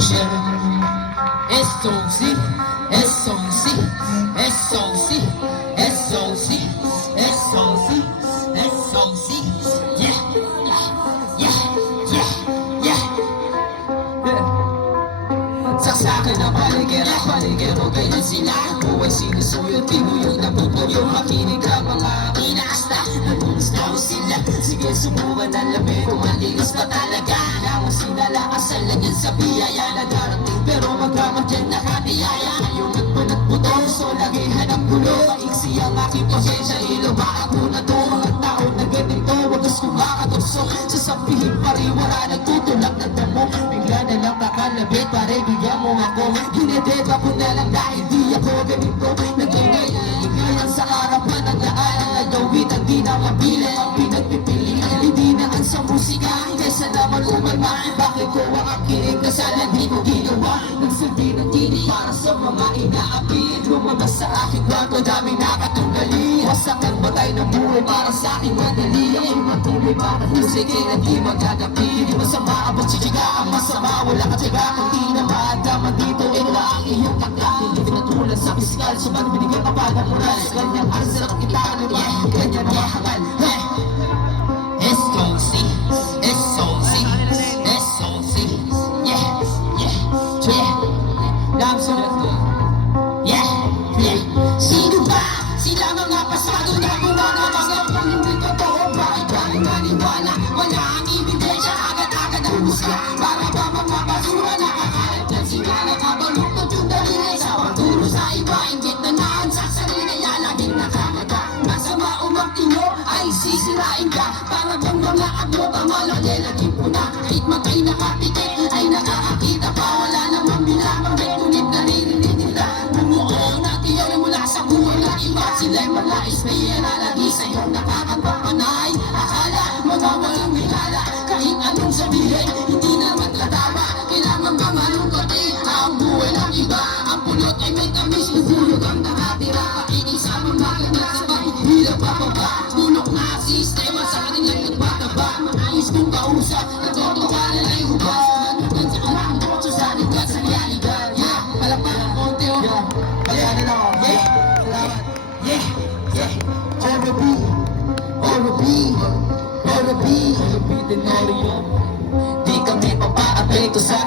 SOC, SOC, SOC, SOC, SOC, SOC, yeah, yeah, yeah, yeah, yeah. Saksakan na paligero, ganyan sila. Buhay sinusuyo, tinuyong napupuyo. Makinig ka mga kinasta, nagugustaw sila. Sige, subukan ang labi kung maligas pa talaga. Naman sinalakasan lang yan sa biyaya na darating. Pero magkamadyan nakatiyaya. Yung nagpunat-puto, so lagi hanap gulo. Maiksi ang aking pasensya, ilabaan ko na to. Mga tao na ganito, wagas kumakatusok. Sasabihin pariwara, nagtutulak na damo. Bigla na lang kakalabit, pare bigyan mo ako. Ginedeba ko na lang dahil di ako ganito. Nagkangay sa harapan ng daan. Nagawitan di na mabilang ang pinagpipilian. Hindi naan sa musika, kaysa naman umalma. Bakit ko ang akinig na sana di ko ginawa? Nagsabi ng tinig para sa mga inaapid. Lumabas sa aking kwarto, daming nakatunggali. Wasakan batay ng buhay para sa aking madali. Ako'y matuloy para musik na di magagapi. Di masama ang pagsisiga, ang masama wala ka tiga. Kung di na maadaman dito, ito ang iyong takla. Hindi pinatulan sa piskal, suman binigyan ka pa ng moral. Ganyang answer ang kita, ganyan ang mahakal. SOC, SOC, SOC, yeah, yeah, yeah. Yeah, yeah. Sino ba? Sila mga pasado na gumana. Mga hindi totoo, bakit ba naniwala? Wala ang ebidensya, agad-agad ang husga. Para ba mga basura nakakalat ng sila? Nakabaluktot yung dalili sa pagturo sa iba. Ingit na naan sa sarili, yan laging nakakata. Masama umaktinyo ay sisirain ka. Para bang mga agloba malalaging puna. Kahit magkay nakapitik ay nakakakita pa. Wala namang bilamang may ngunit naririnig nila. Bumuo natin yan mula sa buhay na iba. Sila'y malais na ilalagi sa'yo nakakapapanay. Akala mga walang milala. Kahit anong sabihin hindi naman tatawa. Kailangan ba malungkotin ang buhay ng iba? Ang pulot ay may tamis, bubulog ang nakatira. Pakinig sa mga ganasabay, hirap pa pa ba? Bulok na sistema sa kanilang nagbataba. Maayos kong kausap, nagtutuwa na lang hubas. Manugan sa karang botso sa ligat sa realidad. Yeah, palakpak ang konti o. Yeah, palayanin ako. Yeah, salamat. Yeah, yeah. R.B. R.B. R.B. Tenorio. Di kami papaapekto sa